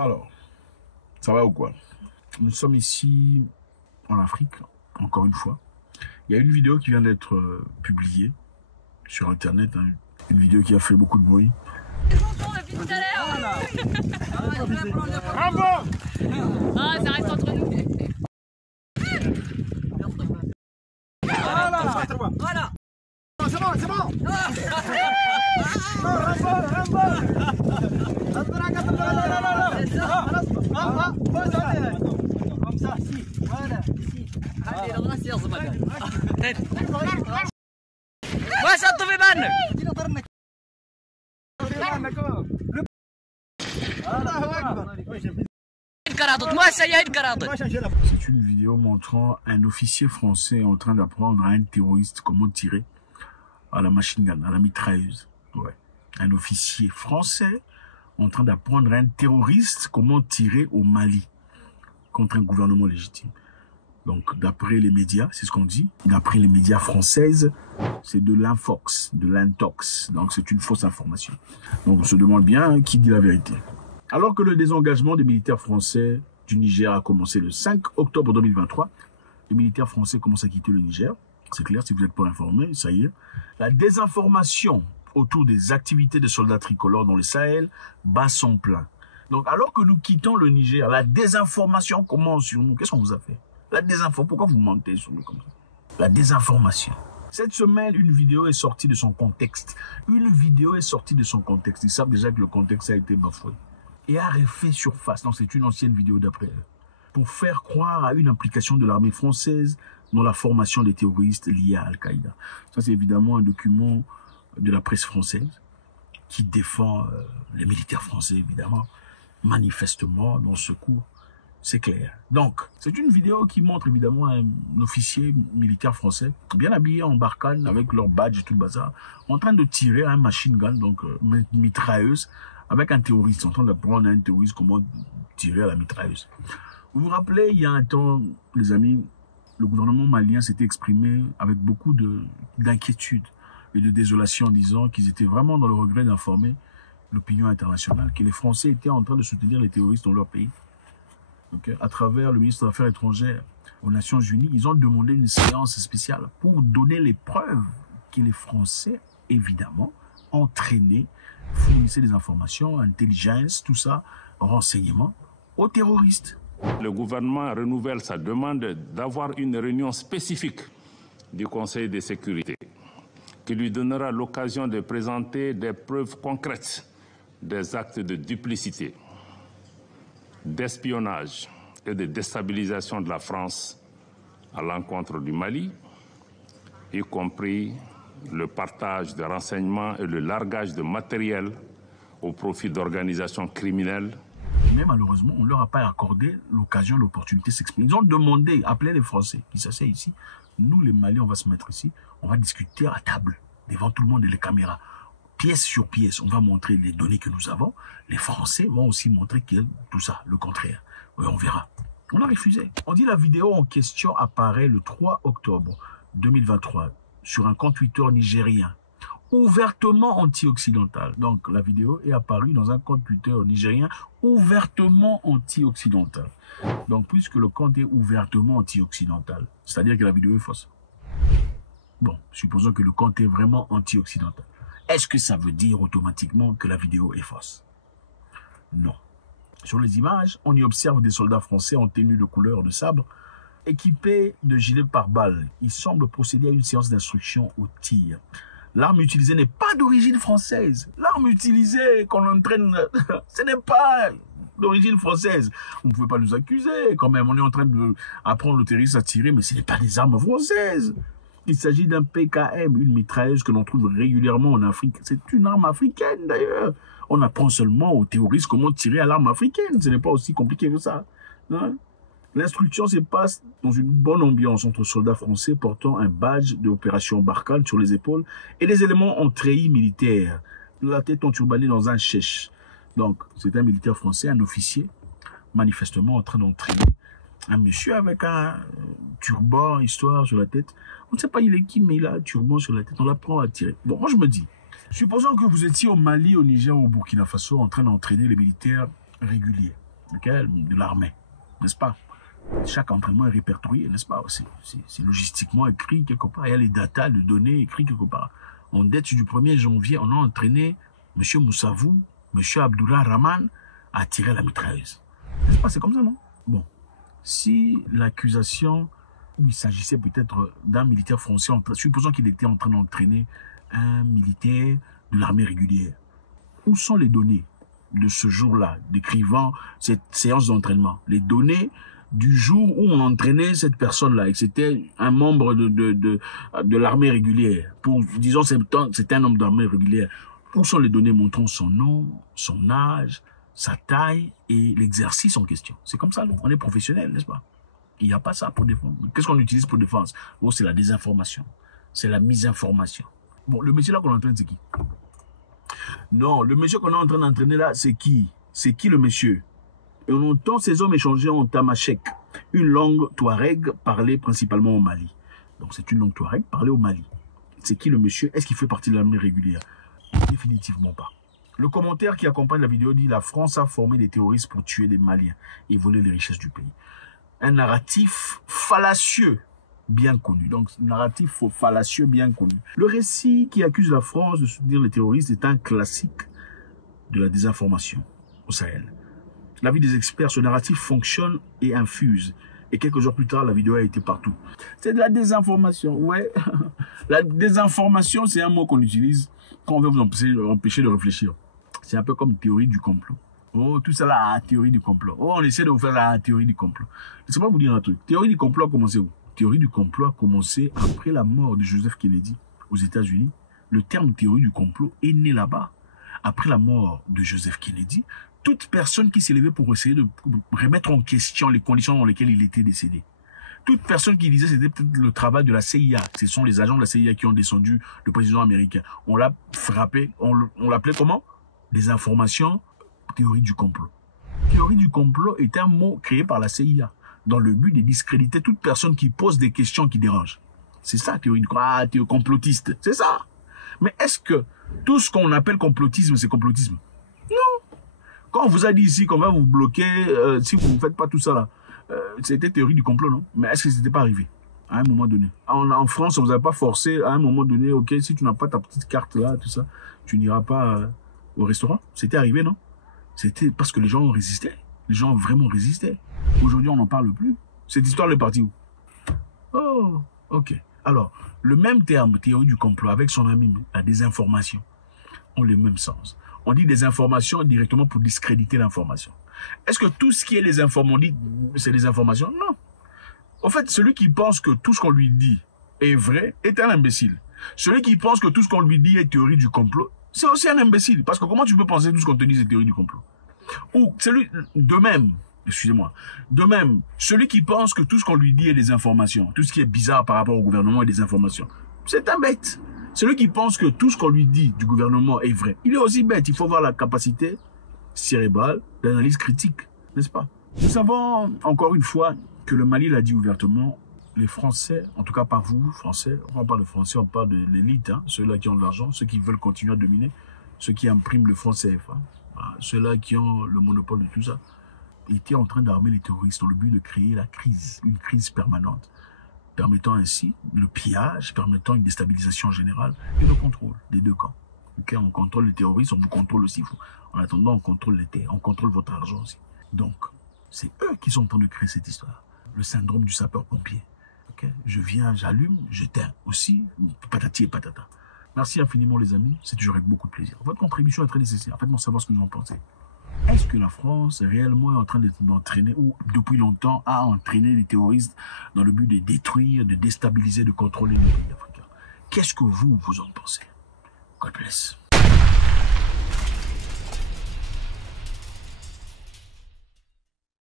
Alors, ça va ou quoi? Nous sommes ici en Afrique, encore une fois. Il y a une vidéo qui vient d'être publiée sur Internet, hein, une vidéo qui a fait beaucoup de bruit. Ah, ça reste entre nous. Voilà. C'est bon, c'est bon. Comme ça, si. Voilà, si. Allez, là, c'est ce matin. Moi, ça te fait mal. C'est une vidéo montrant un officier français en train d'apprendre à un terroriste comment tirer à la machine gun, à la mitrailleuse. Ouais. Un officier français en train d'apprendre à un terroriste comment tirer au Mali contre un gouvernement légitime. Donc, d'après les médias, c'est ce qu'on dit. D'après les médias françaises, c'est de l'infox, de l'intox. Donc, c'est une fausse information. Donc, on se demande bien qui dit la vérité. Alors que le désengagement des militaires français du Niger a commencé le 5 octobre 2023, les militaires français commencent à quitter le Niger. C'est clair, si vous n'êtes pas informé, ça y est. La désinformation autour des activités des soldats tricolores dans le Sahel bat son plein. Donc, alors que nous quittons le Niger, la désinformation commence sur nous. Qu'est-ce qu'on vous a fait? La désinformation, pourquoi vous mentez sur nous comme ça? La désinformation. Cette semaine, une vidéo est sortie de son contexte. Une vidéo est sortie de son contexte. Ils savent déjà que le contexte a été bafoué. Et a refait surface. Donc, c'est une ancienne vidéo d'après eux. Pour faire croire à une implication de l'armée française dans la formation des terroristes liés à Al-Qaïda. Ça, c'est évidemment un document de la presse française qui défend les militaires français, évidemment, manifestement dans ce cours. C'est clair. Donc, c'est une vidéo qui montre évidemment un officier militaire français, bien habillé en barkhane, avec leur badge et tout le bazar, en train de tirer un machine gun, donc mitrailleuse, avec un terroriste, en train d'apprendre à un terroriste comment tirer à la mitrailleuse. Vous vous rappelez, il y a un temps, les amis, le gouvernement malien s'était exprimé avec beaucoup d'inquiétude et de désolation en disant qu'ils étaient vraiment dans le regret d'informer l'opinion internationale que les Français étaient en train de soutenir les terroristes dans leur pays. Okay. À travers le ministre des Affaires étrangères aux Nations Unies, ils ont demandé une séance spéciale pour donner les preuves que les Français, évidemment, entraînaient, fournissaient des informations, intelligence, tout ça, renseignements aux terroristes. Le gouvernement renouvelle sa demande d'avoir une réunion spécifique du Conseil de sécurité qui lui donnera l'occasion de présenter des preuves concrètes des actes de duplicité, d'espionnage et de déstabilisation de la France à l'encontre du Mali, y compris le partage de renseignements et le largage de matériel au profit d'organisations criminelles. Mais malheureusement, on ne leur a pas accordé l'occasion, l'opportunité de s'exprimer. Ils ont demandé, appelez les Français qui s'asseyent ici. Nous, les Maliens, on va se mettre ici. On va discuter à table, devant tout le monde et les caméras. Pièce sur pièce, on va montrer les données que nous avons. Les Français vont aussi montrer que tout ça, le contraire. Oui, on verra. On a refusé. On dit la vidéo en question apparaît le 3 octobre 2023 sur un compte Twitter nigérien, ouvertement anti-occidental. Donc, la vidéo est apparue dans un compte Twitter nigérien ouvertement anti-occidental. Donc, puisque le compte est ouvertement anti-occidental, c'est-à-dire que la vidéo est fausse. Bon, supposons que le compte est vraiment anti-occidental. Est-ce que ça veut dire automatiquement que la vidéo est fausse? Non. Sur les images, on y observe des soldats français en tenue de couleur de sabre, équipés de gilets pare-balles. Ils semblent procéder à une séance d'instruction au tir. L'arme utilisée n'est pas d'origine française. L'arme utilisée qu'on entraîne, ce n'est pas d'origine française. Vous ne pouvez pas nous accuser quand même. On est en train d'apprendre le terroriste à tirer, mais ce n'est pas des armes françaises. Il s'agit d'un PKM, une mitrailleuse que l'on trouve régulièrement en Afrique. C'est une arme africaine d'ailleurs. On apprend seulement aux terroristes comment tirer à l'arme africaine. Ce n'est pas aussi compliqué que ça. Hein? L'instruction se passe dans une bonne ambiance entre soldats français portant un badge d'opération Barkhane sur les épaules et des éléments en treillis militaire, la tête enturbanée dans un chèche. Donc, c'est un militaire français, un officier, manifestement en train d'entraîner un monsieur avec un turban, histoire sur la tête. On ne sait pas il est qui, mais il a un turban sur la tête. On l'apprend à tirer. Bon, moi je me dis, supposons que vous étiez au Mali, au Niger ou au Burkina Faso en train d'entraîner les militaires réguliers. de l'armée, n'est-ce pas? Chaque entraînement est répertorié, n'est-ce pas? C'est logistiquement écrit quelque part. Il y a les datas, les données écrites quelque part. En date du 1er janvier, on a entraîné M. Moussavou, M. Abdullah Rahman à tirer la mitrailleuse. N'est-ce pas? C'est comme ça, non? Bon, si l'accusation, il s'agissait peut-être d'un militaire français, supposons qu'il était en train d'entraîner un militaire de l'armée régulière, où sont les données de ce jour-là, décrivant cette séance d'entraînement? Les données du jour où on entraînait cette personne-là, et que c'était un membre de l'armée régulière, disons c'était un homme d'armée régulière. Où sont les données montrant son nom, son âge, sa taille et l'exercice en question? C'est comme ça, on est professionnel, n'est-ce pas? Il n'y a pas ça pour défendre. Qu'est-ce qu'on utilise pour défense? Bon, c'est la désinformation, c'est la misinformation. Bon, le monsieur là qu'on entraîne, c'est qui? Non, le monsieur qu'on est en train d'entraîner là, c'est qui? C'est qui le monsieur? Et on entend ces hommes échanger en tamashek, une langue touareg parlée principalement au Mali. Donc c'est une langue touareg parlée au Mali. C'est qui le monsieur? Est-ce qu'il fait partie de l'armée régulière? Définitivement pas. Le commentaire qui accompagne la vidéo dit « La France a formé des terroristes pour tuer des Maliens et voler les richesses du pays ». Un narratif fallacieux bien connu. Donc, narratif fallacieux bien connu. Le récit qui accuse la France de soutenir les terroristes est un classique de la désinformation au Sahel. L'avis des experts, ce narratif fonctionne et infuse. Et quelques jours plus tard, la vidéo a été partout. C'est de la désinformation, ouais. La désinformation, c'est un mot qu'on utilise quand on veut vous empêcher de réfléchir. C'est un peu comme théorie du complot. Oh, tout ça là, théorie du complot. Oh, on essaie de vous faire la théorie du complot. Laissez-moi vous dire un truc. Théorie du complot a commencé où? Théorie du complot a commencé après la mort de Joseph Kennedy aux États-Unis. Le terme théorie du complot est né là-bas. Après la mort de Joseph Kennedy, toute personne qui s'est levée pour essayer de remettre en question les conditions dans lesquelles il était décédé. Toute personne qui disait que c'était peut-être le travail de la CIA. Ce sont les agents de la CIA qui ont descendu le président américain. On l'a frappé, on l'appelait comment? Des informations, théorie du complot. Théorie du complot est un mot créé par la CIA dans le but de discréditer toute personne qui pose des questions qui dérangent. C'est ça, théorie du complot. Ah, théorie complotiste, c'est ça. Mais est-ce que tout ce qu'on appelle complotisme, c'est complotisme? Non. Quand on vous a dit ici qu'on va vous bloquer, si vous ne faites pas tout ça là, c'était théorie du complot, non? Mais est-ce que ce n'était pas arrivé à un moment donné? En France, on ne vous a pas forcé à un moment donné, ok, si tu n'as pas ta petite carte là, tout ça, tu n'iras pas au restaurant. C'était arrivé, non? C'était parce que les gens ont résisté. Les gens ont vraiment résisté. Aujourd'hui, on n'en parle plus. Cette histoire est partie où? Oh, ok. Alors, le même terme, théorie du complot, avec son ami, la désinformation, ont le même sens. On dit des informations directement pour discréditer l'information. Est-ce que tout ce qui est les informations, c'est des informations? Non. En fait, celui qui pense que tout ce qu'on lui dit est vrai est un imbécile. Celui qui pense que tout ce qu'on lui dit est théorie du complot, c'est aussi un imbécile. Parce que comment tu peux penser que tout ce qu'on te dit c'est théorie du complot? Ou celui, de même, excusez-moi, de même, celui qui pense que tout ce qu'on lui dit est des informations, tout ce qui est bizarre par rapport au gouvernement est des informations, c'est un bête. Celui qui pense que tout ce qu'on lui dit du gouvernement est vrai, il est aussi bête. Il faut avoir la capacité cérébrale d'analyse critique, n'est-ce pas? Nous savons encore une fois que le Mali l'a dit ouvertement, les Français, en tout cas pas vous, Français, on parle de Français, on parle de l'élite, hein, ceux-là qui ont de l'argent, ceux qui veulent continuer à dominer, ceux qui impriment le franc CFA, hein, ceux-là qui ont le monopole de tout ça, étaient en train d'armer les terroristes dans le but de créer la crise, une crise permanente, permettant ainsi le pillage, permettant une déstabilisation générale et le contrôle des deux camps. Okay, on contrôle les terroristes, on vous contrôle aussi. En attendant, on contrôle les terres, on contrôle votre argent aussi. Donc, c'est eux qui sont en train de créer cette histoire. Le syndrome du sapeur-pompier. Okay? Je viens, j'allume, j'éteins aussi, patati et patata. Merci infiniment les amis, c'est toujours avec beaucoup de plaisir. Votre contribution est très nécessaire, faites-moi savoir ce que vous en pensez. Est-ce que la France réellement est en train d'entraîner, ou depuis longtemps a entraîné les terroristes dans le but de détruire, de déstabiliser, de contrôler les pays africains? Qu'est-ce que vous en pensez? God bless.